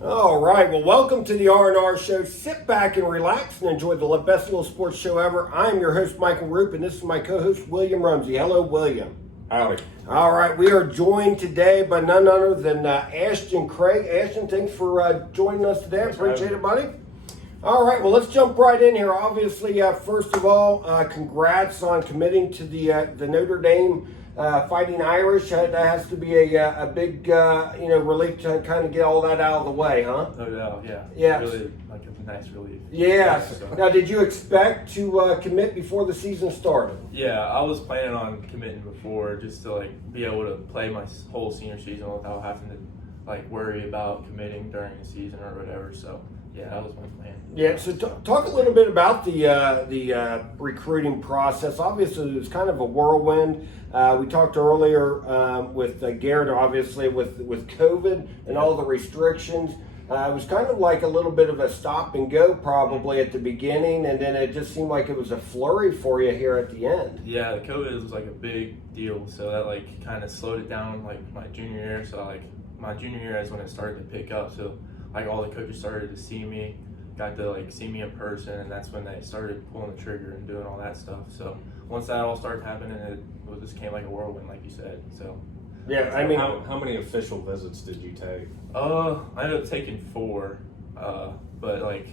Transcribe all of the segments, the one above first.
All right, well, welcome to the R&R Show. Sit back and relax and enjoy the best little sports show ever. I'm your host, Michael Roope, and this is my co-host, William Rumsey. Hello, William. Howdy. All right, we are joined today by none other than Ashton Craig. Ashton, thanks for joining us today. I appreciate it, buddy. All right, well, let's jump right in here. Obviously, first of all, congrats on committing to the Notre Dame Fighting Irish. That has to be a big relief to kind of get all that out of the way, huh? Oh yeah. Yeah. Really like a nice relief. Yes. So. Now, did you expect to commit before the season started? Yeah, I was planning on committing before just to like be able to play my whole senior season without having to like worry about committing during the season or whatever. So yeah, that was my plan. Yeah. So talk a little bit about the recruiting process. Obviously, it was kind of a whirlwind. We talked earlier with Garrett, obviously, with COVID and all the restrictions. It was kind of like a little bit of a stop and go probably at the beginning, and then it just seemed like it was a flurry for you here at the end. Yeah, the COVID was like a big deal, so that like kind of slowed it down like my junior year. So like my junior year is when it started to pick up. So like all the coaches started to see me, got to like see me in person, and that's when they started pulling the trigger and doing all that stuff. So once that all started happening, it just came like a whirlwind, like you said. So. Yeah, I mean, how many official visits did you take? I ended up taking 4, but like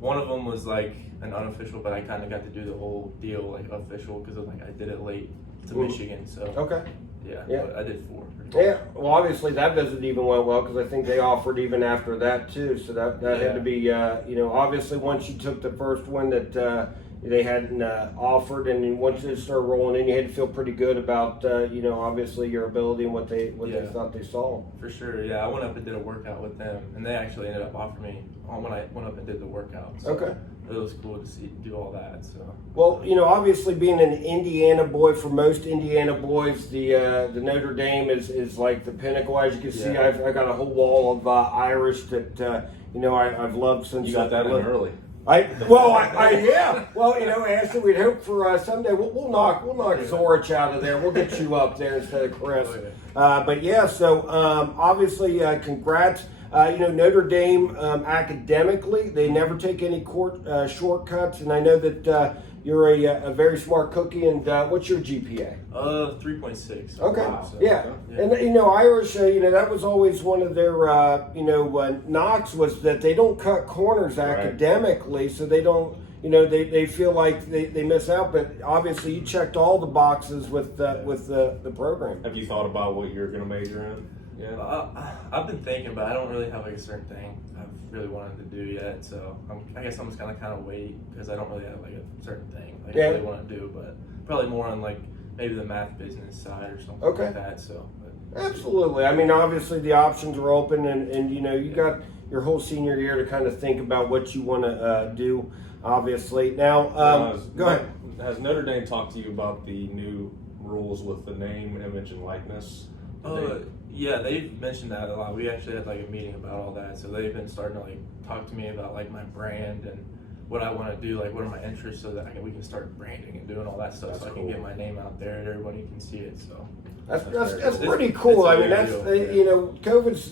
one of them was like an unofficial, but I kind of got to do the whole deal like official because like I did it late to Michigan. So okay, yeah, but I did 4. Yeah, well, obviously that visit even went well because I think they offered even after that too. So that had to be, obviously once you took the first one that they hadn't offered, and then once it started rolling in, you had to feel pretty good about, obviously your ability and what they thought they saw. For sure, yeah. I went up and did a workout with them, and they actually ended up offering me when I went up and did the workout. So okay. It was cool to do all that. So. Well, obviously being an Indiana boy, for most Indiana boys, the Notre Dame is like the pinnacle. As you can see, I've got a whole wall of Irish that I've loved since. You got that in early. Yeah. Well, Ashton, we'd hope for someday we'll knock Zorich out of there. We'll get you up there instead of Chris. But yeah, so obviously, congrats. Notre Dame academically, they never take any shortcuts, and I know that you're a very smart cookie. And what's your GPA? 3.6. Okay. Wow. So, yeah. And Irish, that was always one of their knocks was that they don't cut corners academically, so they don't. They feel like they miss out. But obviously, you checked all the boxes with the program. Have you thought about what you're going to major in? Yeah, I've been thinking, but I don't really have like a certain thing I've really wanted to do yet. So I guess I'm just gonna kind of wait because I don't really have like a certain thing I really want to do, but probably more on like maybe the math business side or something like that. So absolutely, I mean obviously the options are open, and you got your whole senior year to kind of think about what you want to do. Obviously, now go ahead. Has Notre Dame talked to you about the new rules with the name, image, and likeness? Yeah, they've mentioned that a lot. We actually had like a meeting about all that. So they've been starting to like talk to me about like my brand and what I want to do, like what are my interests, so that we can start branding and doing all that stuff. That's so I can get my name out there and everybody can see it. So that's pretty cool. I mean, that's COVID's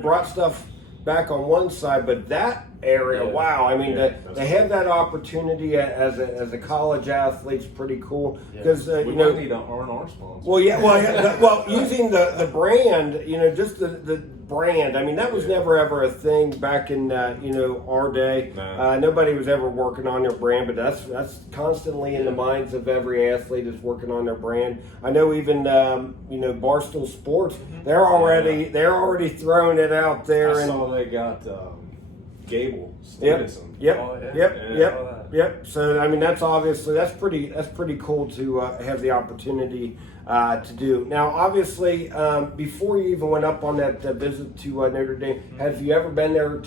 brought stuff back on one side, but that area, wow! I mean, they have that opportunity as a college athlete's pretty cool because we might need an R&R sponsor. Well, using the brand, just the brand. I mean, that was never ever a thing back in our day. No. Nobody was ever working on their brand, but that's constantly in the minds of every athlete is working on their brand. I know even Barstool Sports, they're already throwing it out there. I saw they got Gable Stevenson. Yep. So I mean, that's pretty cool to have the opportunity to do. Now, obviously, before you even went up on that visit to Notre Dame, have you ever been there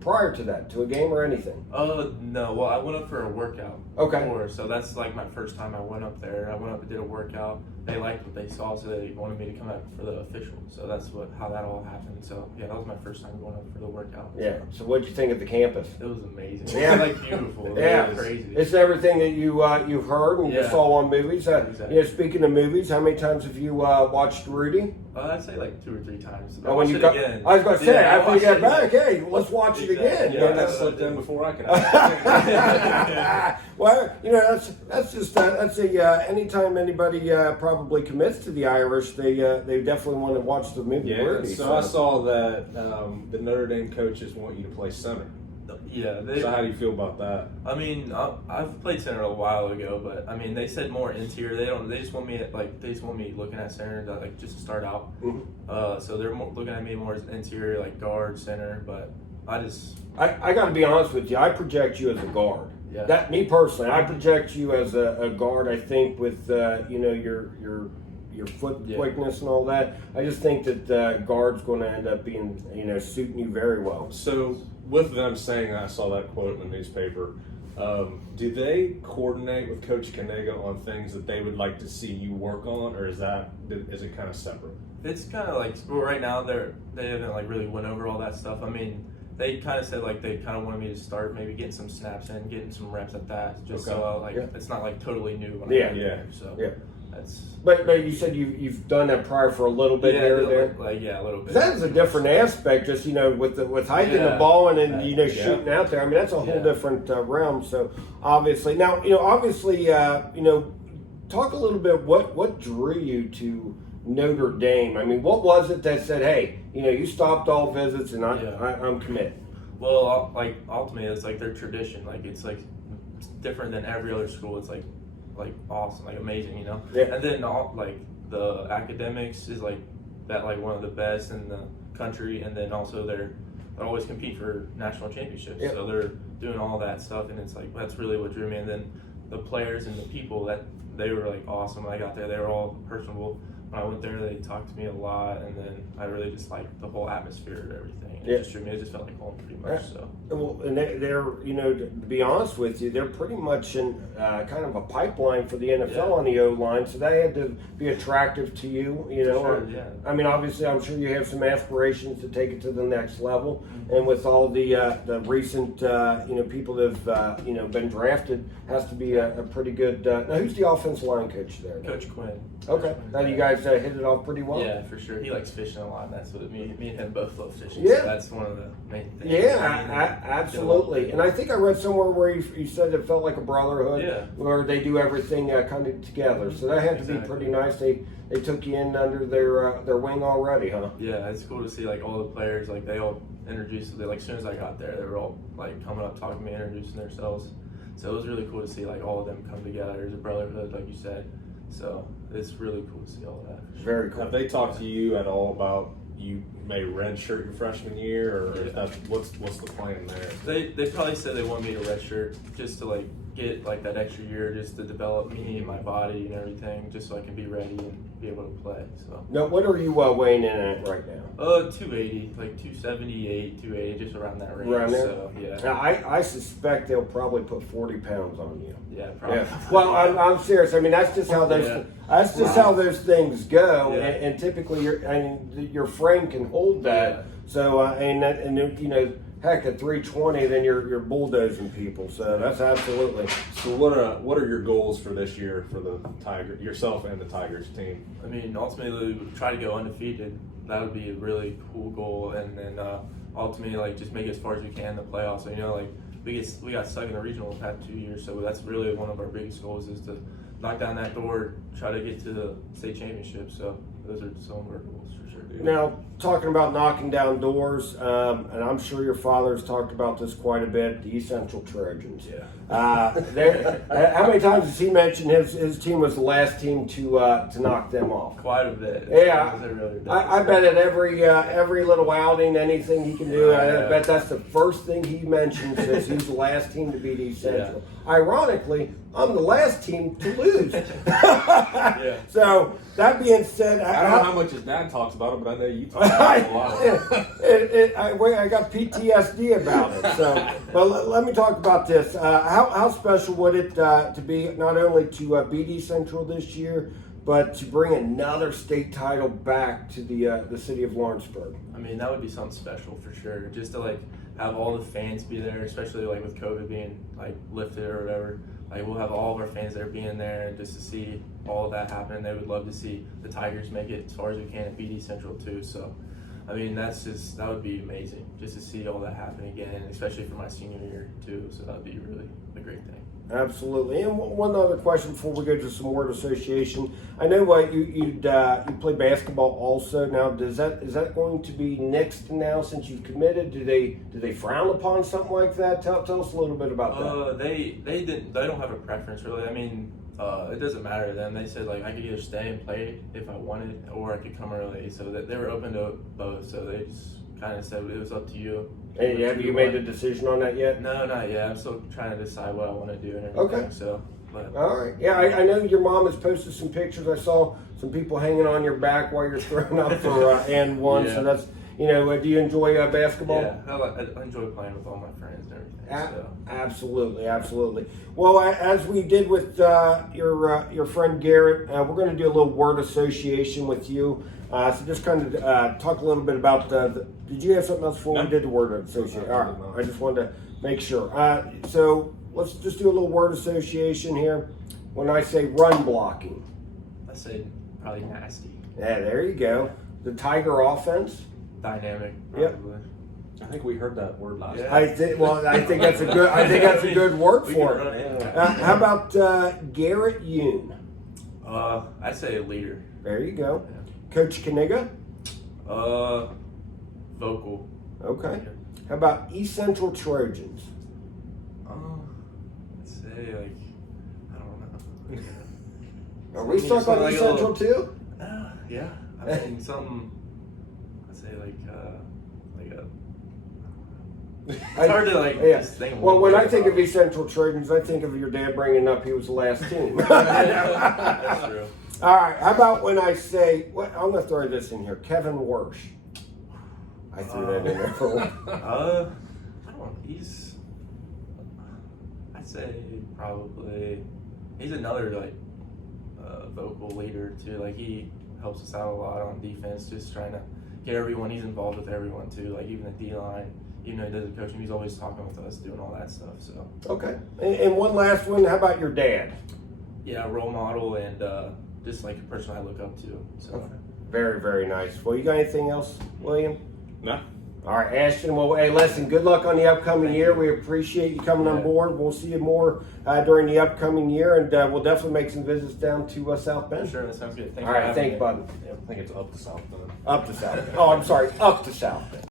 prior to that, to a game or anything? No. Well, I went up for a workout. Okay. Before, so that's like my first time I went up there. I went up and did a workout. They liked what they saw, so they wanted me to come out for the official. So that's how that all happened. So yeah, that was my first time going up for the workout. Yeah. So what did you think of the campus? It was amazing. Yeah. It was like beautiful. Yeah. It was crazy. It's everything that you've heard and you saw on movies. Exactly. Speaking of movies, how many times have you watched Rudy? I'd say like 2 or 3 times. Oh, when you Watch got, it again. I was going to say, Yeah, after you get watch back, hey, let's watch it again. Exactly. Yeah, Yeah, that that's slipped what I in did. before I could. Well, that's anytime anybody probably commits to the Irish, they definitely want to watch the movie Yeah, Rudy. so I saw that the Notre Dame coaches want you to play center. Yeah, So how do you feel about that? I mean, I've played center a while ago, but I mean, they said more interior. They just want me looking at center to, like, just to start out. Mhm. So they're looking at me more as interior, like guard, center. But I got to be honest with you. I project you as a guard. Yeah. That me personally, I project you as a guard. I think with your foot Yeah. quickness and all that. I just think that guard's going to end up being suiting you very well. So with them saying that, I saw that quote in the newspaper. Do they coordinate with Coach Kanega on things that they would like to see you work on, or is it kind of separate? It's kind of like right now they haven't like really went over all that stuff. I mean, they kind of said like they kind of wanted me to start maybe getting some snaps in, getting some reps at that, just Okay. so Yeah. it's not like totally new. When Yeah. I get there. So Yeah. that's But you said you've done that prior for a little bit here or there. like a little bit. That is a different aspect, just with hiking the Yeah. ball and then Yeah. shooting out there. I mean, that's a whole Yeah. different realm. So obviously, now talk a little bit. What drew you to Notre Dame? I mean, what was it that said, hey, you stopped all visits and I'm committed? Well, like ultimately, it's like their tradition. Like it's different than every other school. It's like awesome, like amazing, Yeah. And then like the academics is like that, like one of the best in the country. And then also they always compete for national championships. Yeah. So they're doing all that stuff, and it's like that's really what drew me. And then the players and the people that they were like awesome. When I got there, they were all personable. When I went there, they talked to me a lot, and then I really just liked the whole atmosphere of everything. Yeah. It just drew me. It just felt like home pretty much. Yeah. So. Well, and they're to be honest with you, they're pretty much in kind of a pipeline for the NFL Yeah. on the O line, so that had to be attractive to you. Sure, yeah. I mean, obviously, I'm sure you have some aspirations to take it to the next level, and with all the recent people that have been drafted, has to be a pretty good. Now, who's the offensive line coach there? Coach Quinn. Okay, now you guys hit it off pretty well. Yeah, for sure. He likes fishing a lot, and that's what me and him both love fishing. Yeah. So that's one of the main things. Yeah, absolutely. And I think I read somewhere where you said it felt like a brotherhood, Yeah. where they do everything kind of together. So that had to be Exactly. pretty nice. They took you in under their wing already, huh? Yeah, it's cool to see like all the players, like they all introduced. Like as soon as I got there, they were all like coming up, talking to me, introducing themselves. So it was really cool to see like all of them come together as a brotherhood, like you said. So it's really cool to see all of that. Very cool. Have they talked to you at all about you may redshirt your freshman year, or is that what's the plan there? They probably said they want me to redshirt just to like get like that extra year, just to develop me and my body and everything, just so I can be ready and be able to play. So. Now, what are you weighing in at right now? 280, like 278, 280, just around that range. Around there? So yeah. Now, I suspect they'll probably put 40 pounds on you. Yeah, probably. Yeah. Well, I'm serious. I mean, that's just how those how those things go, Yeah. and typically your frame can hold that. Yeah. So heck, at 320, then you're bulldozing people. So that's absolutely. So what are your goals for this year for the Tiger, yourself and the Tigers team? I mean, ultimately, try to go undefeated. That would be a really cool goal, and then ultimately, like just make it as far as we can in the playoffs. So, like we got stuck in the regional the past 2 years, so that's really one of our biggest goals is to knock down that door, try to get to the state championship. So those are some of our goals for sure. Now, talking about knocking down doors, and I'm sure your father's talked about this quite a bit, the East Central Trojans. Yeah. How many times has he mentioned his team was the last team to knock them off? Quite a bit. Yeah. It really does. I bet at every little outing, anything he can do, I Yeah. bet that's the first thing he mentions is he's the last team to beat East Central. Ironically, I'm the last team to lose. Yeah. So, that being said, I don't know how much his dad talks about it, but I know you talk about it a lot. I got PTSD about it. So, but let me talk about this. How special would it to be not only to beat East Central this year, but to bring another state title back to the city of Lawrenceburg? I mean, that would be something special for sure. Just to like have all the fans be there, especially like with COVID being like lifted or whatever. Like we'll have all of our fans there being there just to see all of that happen. They would love to see the Tigers make it as far as we can at BD Central too. So, I mean, that would be amazing just to see all that happen again, especially for my senior year too. So that would be really a great thing. Absolutely. And one other question before we go to some word association. I know you play basketball also. Now, is that going to be next now since you've committed? Do they frown upon something like that? Tell us a little bit about that. They don't have a preference really. I mean, it doesn't matter to them. They said like I could either stay and play if I wanted, or I could come early. So that they were open to both. So they just kind of said it was up to you. Hey, have you made a decision on that yet? No, not yet. I'm still trying to decide what I want to do and everything. Okay. So, but. All right. Yeah, I know your mom has posted some pictures. I saw some people hanging on your back while you're throwing up for and one. Yeah. So that's, do you enjoy basketball? Yeah, I enjoy playing with all my friends and everything. So. Absolutely, absolutely. Well, as we did with your friend Garrett, we're going to do a little word association with you. So just kind of talk a little bit about did you have something else before we did the word association? All right, I just wanted to make sure. So let's just do a little word association here. When I say run blocking. I say probably nasty. Yeah, there you go. The Tiger offense. Dynamic, Yep. probably. I think we heard that word last Yeah. time. I think that's a good word We for can it. run it. How about Garrett Yoon? I'd say a leader. There you go. Coach Kaniga? Vocal. Okay. How about East Central Trojans? I'd say like I don't know. Are we stuck on like East a Central too? Yeah. I mean something. I'd say like a. It's hard to just think. Well, when I think of East Central Trojans, I think of your dad bringing up he was the last team. That's true. All right. How about when I say, I'm going to throw this in here, Kevin Wersch. I threw that in there for one. I don't know. I'd say probably, he's another vocal leader too. Like he helps us out a lot on defense, just trying to get everyone. He's involved with everyone too, like even the D line. Even though he does the coaching, he's always talking with us, doing all that stuff. So Okay. And one last one. How about your dad? yeah, role model and just like a person I look up to. So Okay. Very, very nice. Well, you got anything else, William? No. All right, Ashton. Well, hey, listen, good luck on the upcoming year. We appreciate you coming on board. We'll see you more during the upcoming year, and we'll definitely make some visits down to South Bend. sure, that sounds good. Thank All you for right, having thanks, me. bud. I think it's up to South Bend. Up to South Bend. Oh, I'm sorry, up to South Bend.